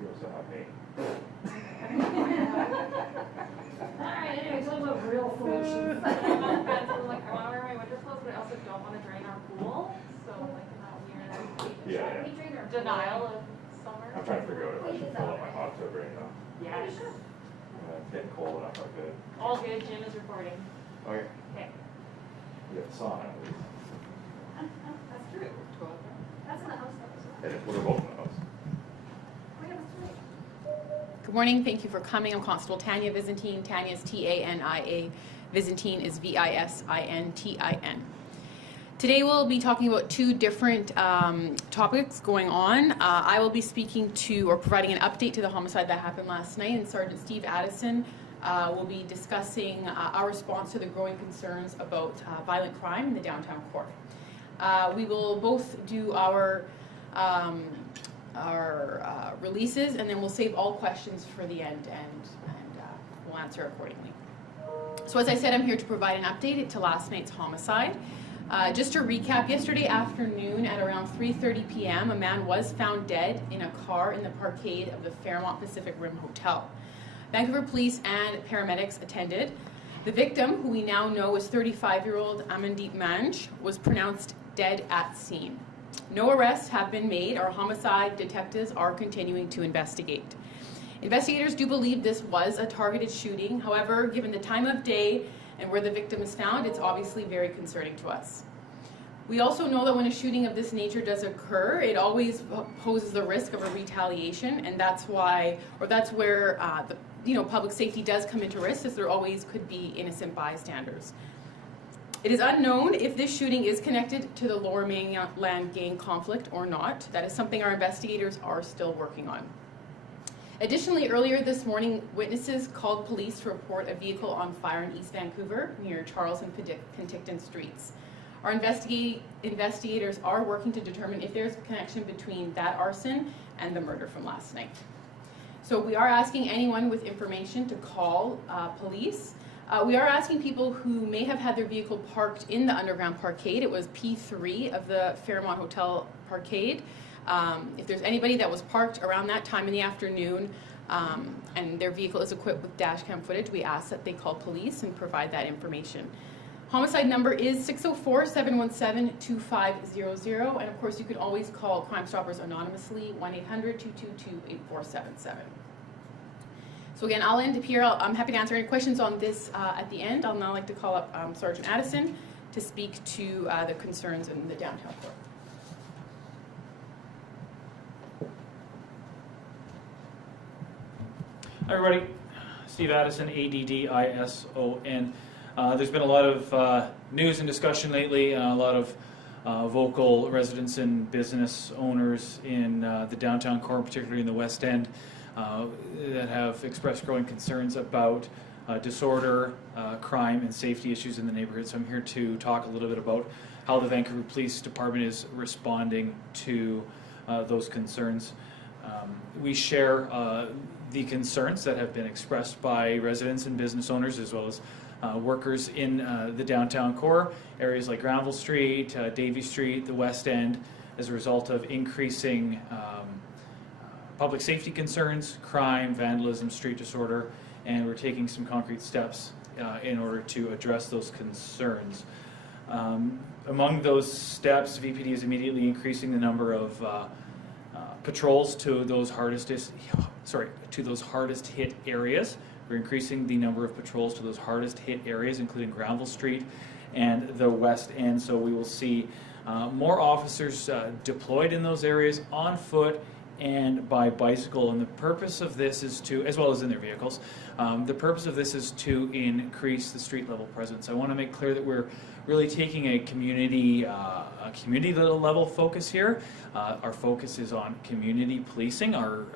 You also have me. Alright, anyway, talking about real solutions. Like, I want to wear my winter clothes, but I also don't want to drain our pool. So, like, in that weird denial of summer. I'm trying to figure out if I should fill up my hot tub right now. Yeah, you should. It's getting cold enough, I could. All good. Jim is recording. Okay. Okay. You have the sauna at least. That's true. That's in the house though. And we're both in the house. Oh yeah, that's right. Good morning. Thank you for coming. I'm Constable Tanya Vizantine. Tanya is T-A-N-I-A. Vizantine is V-I-S-I-N-T-I-N. Today we'll be talking about two different topics going on. I will be speaking to or providing an update to the homicide that happened last night, and Sergeant Steve Addison will be discussing our response to the growing concerns about violent crime in the downtown core. We will both do our releases, and then we'll save all questions for the end, and we'll answer accordingly. So as I said, I'm here to provide an update to last night's homicide. Just to recap, yesterday afternoon at around 3:30 p.m., a man was found dead in a car in the parkade of the Fairmont Pacific Rim Hotel. Vancouver police and paramedics attended. The victim, who we now know is 35-year-old Amandeep Manj, was pronounced dead at scene. No arrests have been made. Our homicide detectives are continuing to investigate. Investigators do believe this was a targeted shooting. However, given the time of day and where the victim is found, it's obviously very concerning to us. We also know that when a shooting of this nature does occur, it always poses the risk of a retaliation, and that's where public safety does come into risk, as there always could be innocent bystanders. It is unknown if this shooting is connected to the Lower Mainland gang conflict or not. That is something our investigators are still working on. Additionally, earlier this morning, witnesses called police to report a vehicle on fire in East Vancouver near Charles and Penticton streets. Our investigators are working to determine if there's a connection between that arson and the murder from last night. So we are asking anyone with information to call police. We are asking people who may have had their vehicle parked in the underground parkade. It was P3 of the Fairmont Hotel parkade. If there's anybody that was parked around that time in the afternoon and their vehicle is equipped with dash cam footage, we ask that they call police and provide that information. Homicide number is 604-717-2500, and of course you can always call Crime Stoppers anonymously, 1-800-222-8477. So again, I'll end up here. I'm happy to answer any questions on this at the end. I'll now like to call up Sergeant Addison to speak to the concerns in the downtown core. Hi everybody, Steve Addison, A-D-D-I-S-O-N. There's been a lot of news and discussion lately, a lot of vocal residents and business owners in the downtown core, particularly in the West End, that have expressed growing concerns about disorder, crime, and safety issues in the neighborhood. So I'm here to talk a little bit about how the Vancouver Police Department is responding to those concerns. We share the concerns that have been expressed by residents and business owners, as well as workers in the downtown core, areas like Granville Street, Davie Street, the West End, as a result of increasing public safety concerns, crime, vandalism, street disorder, and we're taking some concrete steps in order to address those concerns. Among those steps, VPD is immediately increasing the number of patrols to those hardest hit areas. We're increasing the number of patrols to those hardest hit areas, including Granville Street and the West End. So we will see more officers deployed in those areas on foot and by bicycle. And the purpose of this is to, as well as in their vehicles, the purpose of this is to increase the street level presence. I want to make clear that we're really taking a community level focus here. Our focus is on community policing. Our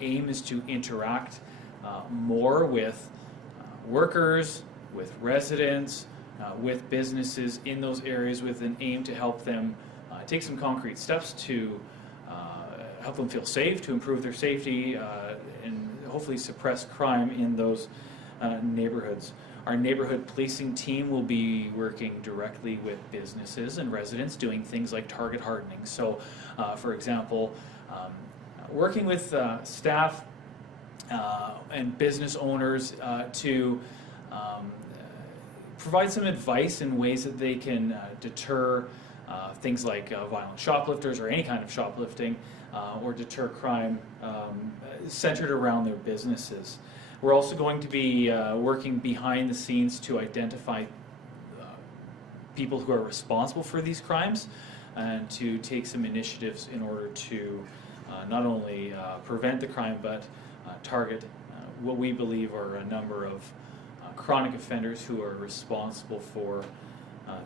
aim is to interact more with workers, with residents, with businesses in those areas, with an aim to help them take some concrete steps to help them feel safe, to improve their safety, and hopefully suppress crime in those neighborhoods. Our neighborhood policing team will be working directly with businesses and residents, doing things like target hardening. So, for example, working with staff and business owners to provide some advice in ways that they can deter things like violent shoplifters or any kind of shoplifting, or deter crime centered around their businesses. We're also going to be working behind the scenes to identify people who are responsible for these crimes and to take some initiatives in order to not only prevent the crime but target what we believe are a number of chronic offenders who are responsible for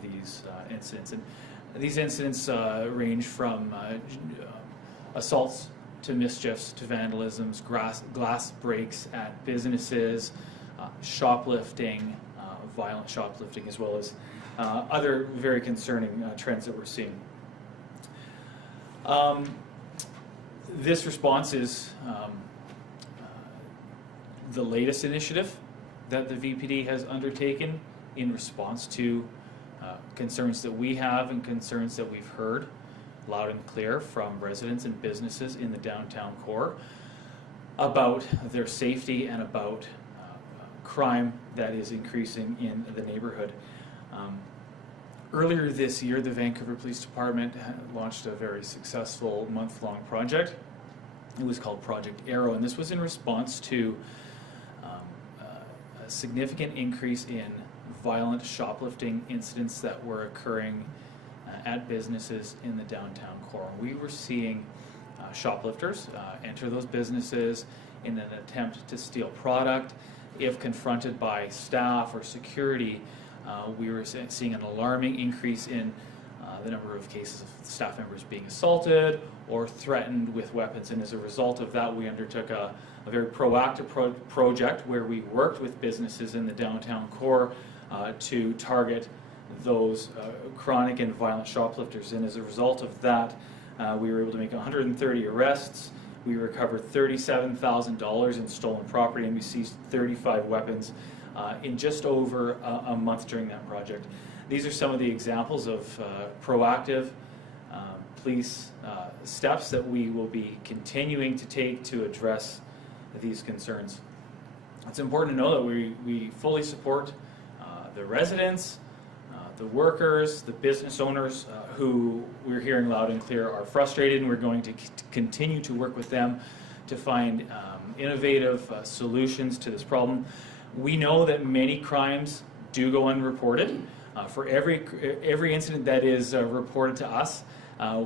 these incidents. And these incidents range from assaults to mischiefs to vandalisms, glass breaks at businesses, shoplifting, violent shoplifting, as well as other very concerning trends that we're seeing. This response is the latest initiative that the VPD has undertaken in response to concerns that we have and concerns that we've heard loud and clear from residents and businesses in the downtown core about their safety and about crime that is increasing in the neighborhood. Earlier this year, the Vancouver Police Department launched a very successful month-long project. It was called Project Arrow, and this was in response to a significant increase in violent shoplifting incidents that were occurring at businesses in the downtown core. We were seeing shoplifters enter those businesses in an attempt to steal product. If confronted by staff or security, we were seeing an alarming increase in the number of cases of staff members being assaulted or threatened with weapons. And as a result of that, we undertook a very proactive project where we worked with businesses in the downtown core to target those chronic and violent shoplifters. And as a result of that, we were able to make 130 arrests. We recovered $37,000 in stolen property, and we seized 35 weapons in just over a month during that project. These are some of the examples of proactive police steps that we will be continuing to take to address these concerns. It's important to know that we fully support the residents, the workers, the business owners who we're hearing loud and clear are frustrated, and we're going to continue to work with them to find innovative solutions to this problem. We know that many crimes do go unreported. For every incident that is reported to us,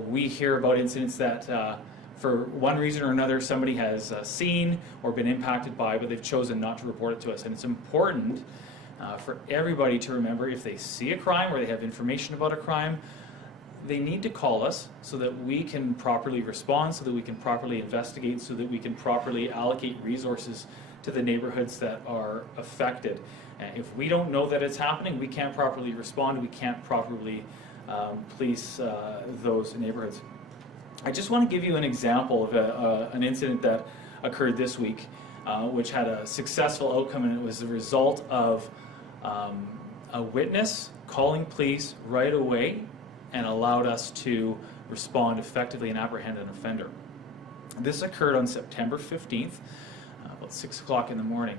we hear about incidents that for one reason or another somebody has seen or been impacted by, but they've chosen not to report it to us. And it's important for everybody to remember, if they see a crime or they have information about a crime, they need to call us so that we can properly respond, so that we can properly investigate, so that we can properly allocate resources to the neighborhoods that are affected. If we don't know that it's happening, we can't properly respond, we can't properly police those neighborhoods. I just want to give you an example of an incident that occurred this week, which had a successful outcome, and it was the result of a witness calling police right away and allowed us to respond effectively and apprehend an offender. This occurred on September 15th, about 6 o'clock in the morning.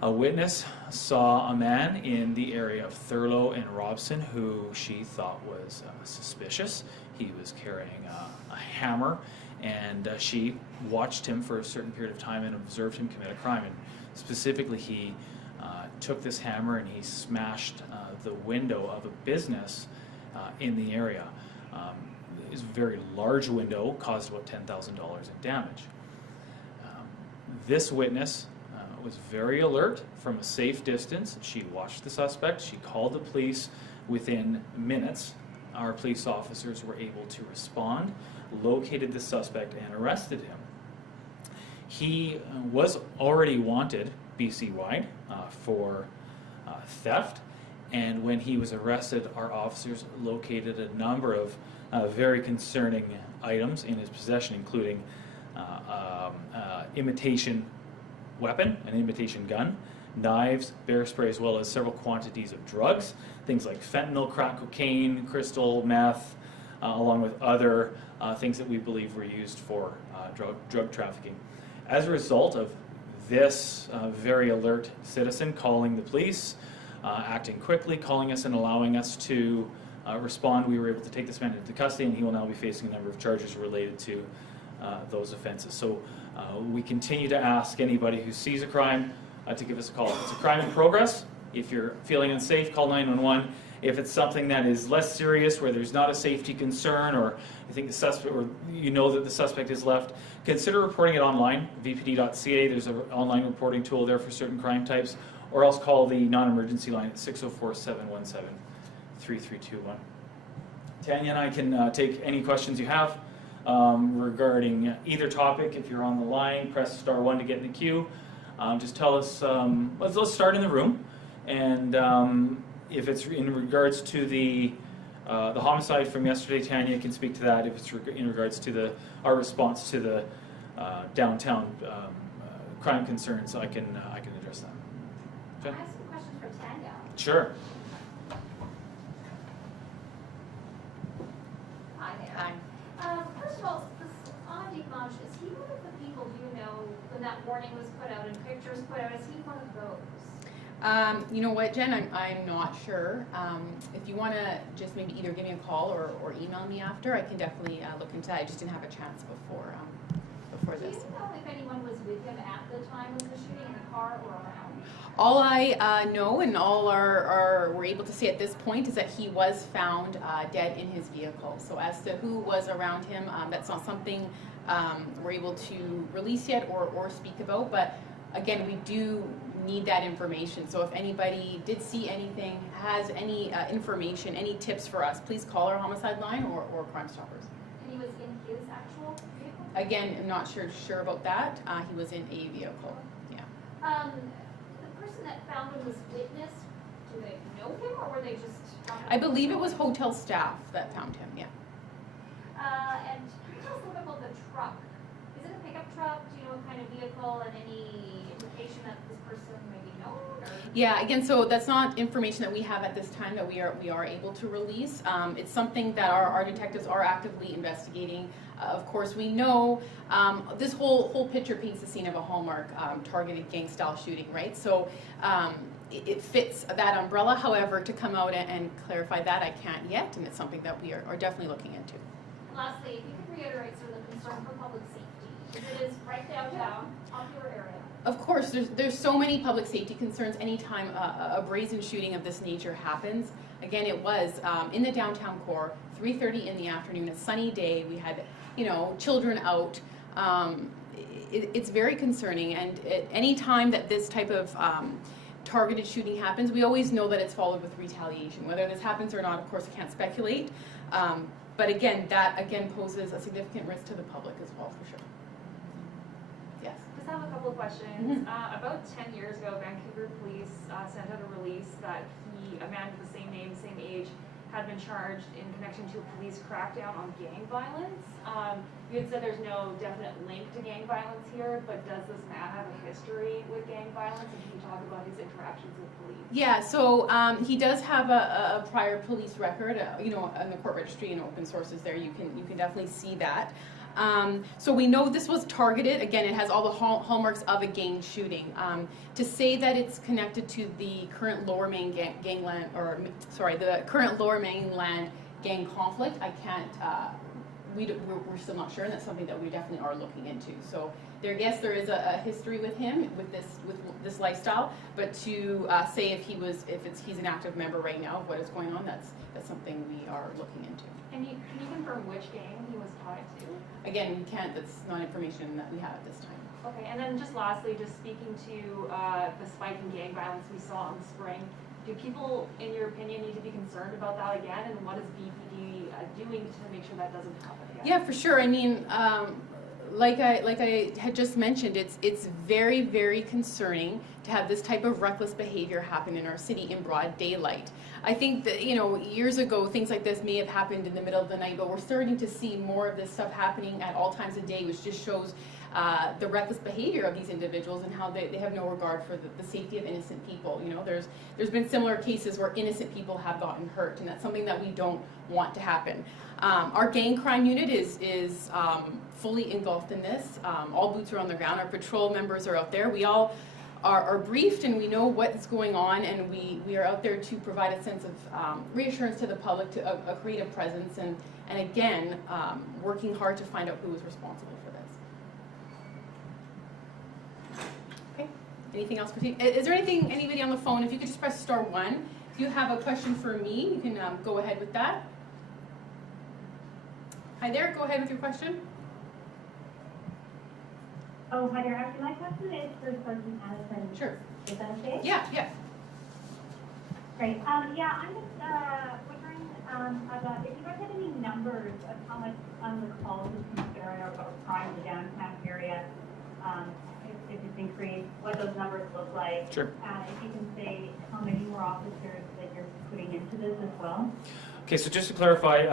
A witness saw a man in the area of Thurlow and Robson who she thought was suspicious. He was carrying a hammer, and she watched him for a certain period of time and observed him commit a crime. And specifically, he took this hammer and he smashed the window of a business in the area. It was a very large window, caused about $10,000 in damage. This witness was very alert from a safe distance. She watched the suspect. She called the police. Within minutes, our police officers were able to respond, located the suspect, and arrested him. He was already wanted BC-wide for theft, and when he was arrested, our officers located a number of very concerning items in his possession, including imitation weapon, an imitation gun, knives, bear spray, as well as several quantities of drugs, things like fentanyl, crack cocaine, crystal meth, along with other things that we believe were used for drug trafficking. As a result of this very alert citizen calling the police, acting quickly, calling us and allowing us to respond, we were able to take this man into custody, and he will now be facing a number of charges related to those offenses. So we continue to ask anybody who sees a crime to give us a call. If it's a crime in progress, if you're feeling unsafe, call 911. If it's something that is less serious, where there's not a safety concern, or you think the suspect, or you know that the suspect is left, consider reporting it online, vpd.ca. There's an online reporting tool there for certain crime types, or else call the non-emergency line at 604-717-3321. Tanya and I can take any questions you have regarding either topic. If you're on the line, press *1 to get in the queue. Just tell us, let's start in the room, and if it's in regards to the homicide from yesterday, Tanya can speak to that. If it's in regards to our response to the downtown crime concerns, I can address that. I have some questions for Tanya. Sure. Hi there. Hi. First of all, this Andy Bunch, is he one of the people you know when that warning was put out and pictures put out? Is he one of those? You know what, Jen, I'm not sure. If you want to just maybe either give me a call or email me after, I can definitely look into that. I just didn't have a chance before Do this. you know if anyone was with him at the time of the shooting in the car or around? All I know and all we're able to say at this point is that he was found dead in his vehicle. So as to who was around him, that's not something we're able to release yet or speak about. But again, we do need that information. So if anybody did see anything, has any information, any tips for us, please call our homicide line or Crime Stoppers. And he was in his actual vehicle? Again, I'm not sure about that. He was in a vehicle. Yeah. The person that found him was witness. Do they know him or were they just? I believe it was hotel staff that found him. Yeah. And can you tell us a little bit about the truck? Is it a pickup truck? Do you know what kind of vehicle and any indication that this person may be known? Or? Yeah, again, so that's not information that we have at this time that we are able to release. It's something that our detectives are actively investigating. Of course, we know this whole picture paints the scene of a Hallmark targeted gang-style shooting, right? So it fits that umbrella. However, to come out and clarify that, I can't yet, and it's something that we are definitely looking into. Lastly, if you could reiterate sort of the concern for public safety, because it is right downtown, popular area. Of course, there's so many public safety concerns anytime a brazen shooting of this nature happens. Again, it was in the downtown core, 3:30 in the afternoon, a sunny day. We had, children out. It's very concerning, and any time that this type of targeted shooting happens, we always know that it's followed with retaliation. Whether this happens or not, of course, I can't speculate. But again, that poses a significant risk to the public as well, for sure. Yes. Just have a couple of questions. About 10 years ago, Vancouver police sent out a release that a man with the same name, same age, had been charged in connection to a police crackdown on gang violence. You had said there's no definite link to gang violence here, but does this man have a history with gang violence? And can you talk about his interactions with police? Yeah, so he does have a prior police record, on the court registry and open sources there. You can definitely see that. So we know this was targeted. Again, it has all the hallmarks of a gang shooting. To say that it's connected to the current Lower Mainland gang conflict, I can't. We're still not sure, and that's something that we definitely are looking into. So there is a history with him with this lifestyle, but to say if he's an active member right now of what is going on, that's something we are looking into. And can you confirm which gang he was tied to? Again, we can't. That's not information that we have at this time. Okay, and then just lastly, just speaking to the spike in gang violence we saw in the spring, do people, in your opinion, need to be concerned about that again? And what is VPD doing to make sure that doesn't happen again? Yeah, for sure. I mean, like I had just mentioned, it's very, very concerning to have this type of reckless behavior happen in our city in broad daylight. I think that, you know, years ago things like this may have happened in the middle of the night, but we're starting to see more of this stuff happening at all times of day, which just shows the reckless behavior of these individuals and how they have no regard for the safety of innocent people. You know, there's been similar cases where innocent people have gotten hurt, and that's something that we don't want to happen. Our gang crime unit is fully engulfed in this. All boots are on the ground. Our patrol members are out there. We all are briefed and we know what's going on, and we are out there to provide a sense of reassurance to the public, to a creative presence, and again, working hard to find out who is responsible for this. Okay, anything else? Is there anybody on the phone? If you could just press star 1. If you have a question for me, you can go ahead with that. Hi there, go ahead with your question. Oh, hi there. Actually, my question is for Sergeant Addison. Sure. Is that okay? Yeah. Great. Yeah, I'm just wondering about if you guys have any numbers of how much the calls of concern or crime in the downtown area, if it's increased, what those numbers look like. Sure. If you can say how many more officers that you're putting into this as well. Okay, so just to clarify,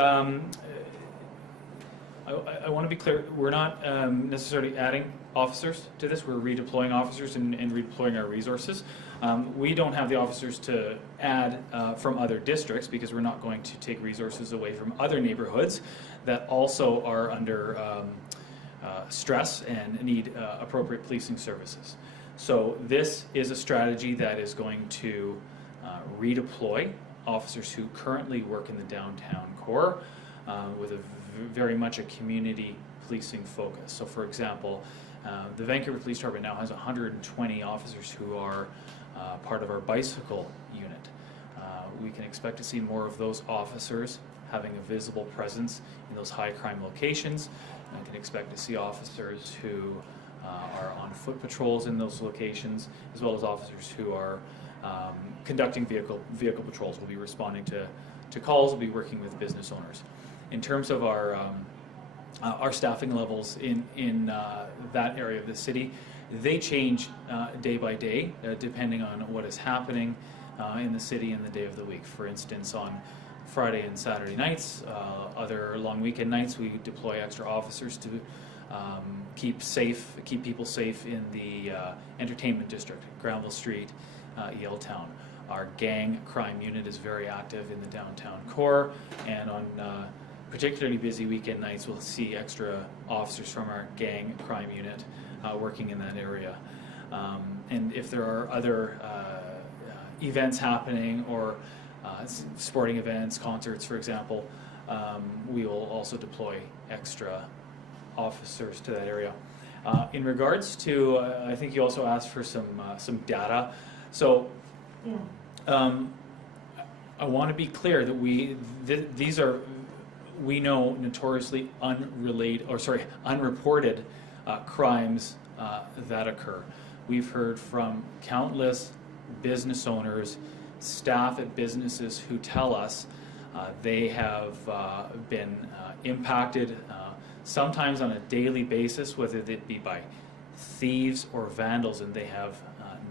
I want to be clear, we're not necessarily adding officers to this, we're redeploying officers and redeploying our resources. We don't have the officers to add from other districts because we're not going to take resources away from other neighborhoods that also are under stress and need appropriate policing services. So this is a strategy that is going to redeploy officers who currently work in the downtown core with very much a community policing focus. So for example, the Vancouver Police Department now has 120 officers who are part of our bicycle unit. We can expect to see more of those officers having a visible presence in those high crime locations. I can expect to see officers who are on foot patrols in those locations, as well as officers who are conducting vehicle patrols. We'll be responding to calls, we'll be working with business owners. In terms of our staffing levels in that area of the city, they change day by day depending on what is happening in the city and the day of the week. For instance, on Friday and Saturday nights, other long weekend nights, we deploy extra officers to keep people safe in the entertainment district, Granville Street, Yale Town. Our gang crime unit is very active in the downtown core, and on particularly busy weekend nights, we'll see extra officers from our gang crime unit working in that area. And if there are other events happening or sporting events, concerts, for example, we will also deploy extra officers to that area. In regards to, I think you also asked for some data. So I want to be clear that these are, we know, notoriously unreported crimes that occur. We've heard from countless business owners, staff at businesses who tell us they have been impacted sometimes on a daily basis, whether it be by thieves or vandals, and they have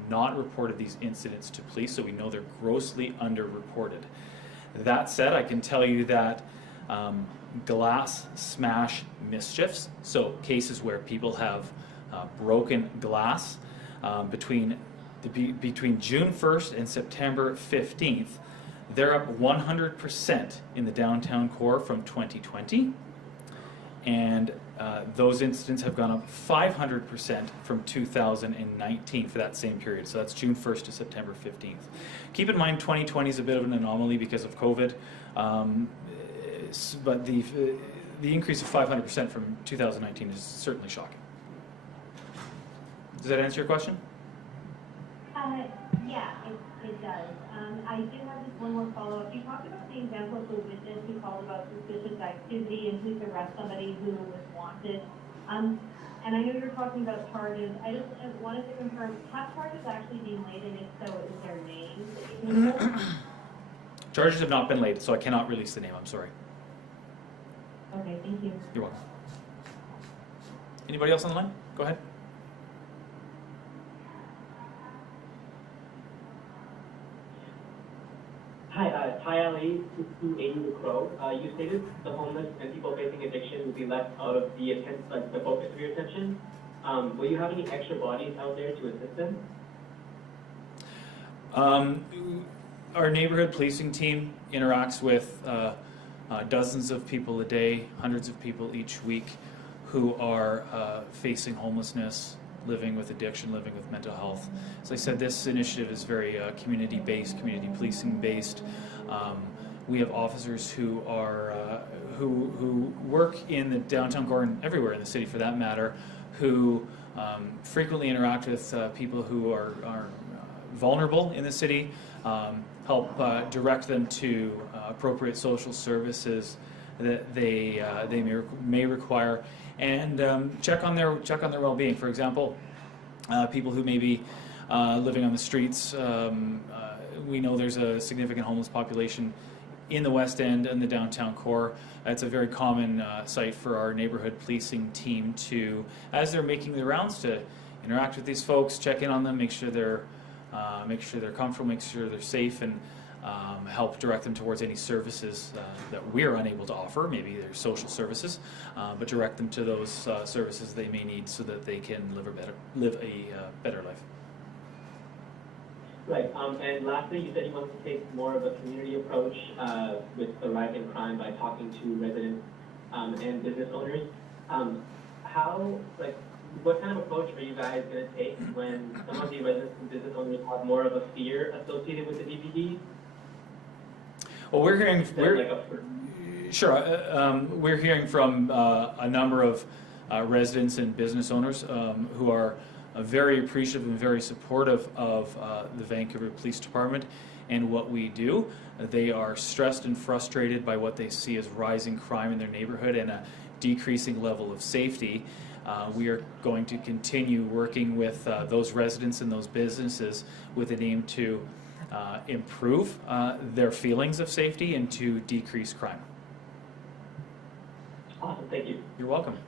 not reported these incidents to police, so we know they're grossly underreported. That said, I can tell you that glass smash mischiefs, so cases where people have broken glass between June 1st and September 15th, they're up 100% in the downtown core from 2020, and those incidents have gone up 500% from 2019 for that same period. So that's June 1st to September 15th. Keep in mind 2020 is a bit of an anomaly because of COVID, but the increase of 500% from 2019 is certainly shocking. Does that answer your question? Yeah, it does. I do have just one more follow-up. You talked about the example of the witness who called about suspicious activity and who to arrest somebody who was wanted. And I know you're talking about charges. I just wanted to confirm, have charges actually been laid, and if so, is there names that you can put? Charges have not been laid, so I cannot release the name. I'm sorry. Okay, thank you. You're welcome. Anybody else on the line? Go ahead. 20 to 80 the Crow, you stated the homeless and people facing addiction will be left out of the the focus of your attention. Will you have any extra bodies out there to assist them? Our neighborhood policing team interacts with dozens of people a day, hundreds of people each week who are facing homelessness, living with addiction, living with mental health. As I said, this initiative is very community-based, community policing-based. We have officers who are who work in the downtown core and everywhere in the city, for that matter, who frequently interact with people who are vulnerable in the city, help direct them to appropriate social services that they may require, and check on their well-being. For example, people who may be living on the streets. We know there's a significant homeless population in the West End and the downtown core. It's a very common site for our neighborhood policing team to, as they're making the rounds, to interact with these folks, check in on them, make sure they're comfortable, make sure they're safe, and help direct them towards any services that we're unable to offer. Maybe they're social services, but direct them to those services they may need so that they can live a better life. Right, and lastly, you said you wanted to take more of a community approach with the rise in crime by talking to residents and business owners. What kind of approach are you guys going to take when some of the residents and business owners have more of a fear associated with the DPD? Well, we're hearing from a number of residents and business owners who are very appreciative and very supportive of the Vancouver Police Department and what we do. They are stressed and frustrated by what they see as rising crime in their neighborhood and a decreasing level of safety. We are going to continue working with those residents and those businesses with an aim to improve their feelings of safety and to decrease crime. Awesome, thank you. You're welcome.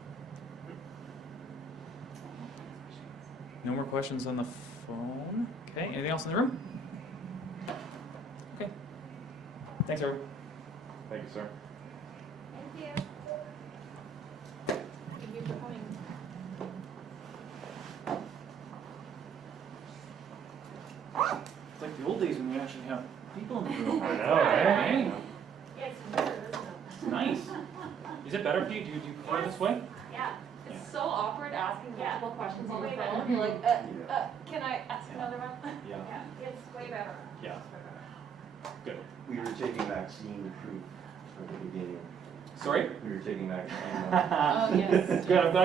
No more questions on the phone? Okay, anything else in the room? Okay. Thanks, everyone. Thank you, sir. Thank you. Thank you for coming. It's like the old days when we actually have people in the room. I know, right? Hey, Yeah, it's better, isn't it? nice. Is it better for you? Do you prefer this way? Yeah. It's so awkward asking Yeah. multiple questions on the Way phone. better. You're like, Yeah. can I ask another one? Yeah. Yeah, it's way better. Yeah. Good. We were taking vaccine proof at the beginning. Sorry? We were taking vaccine. Oh, yes. Good. I'm glad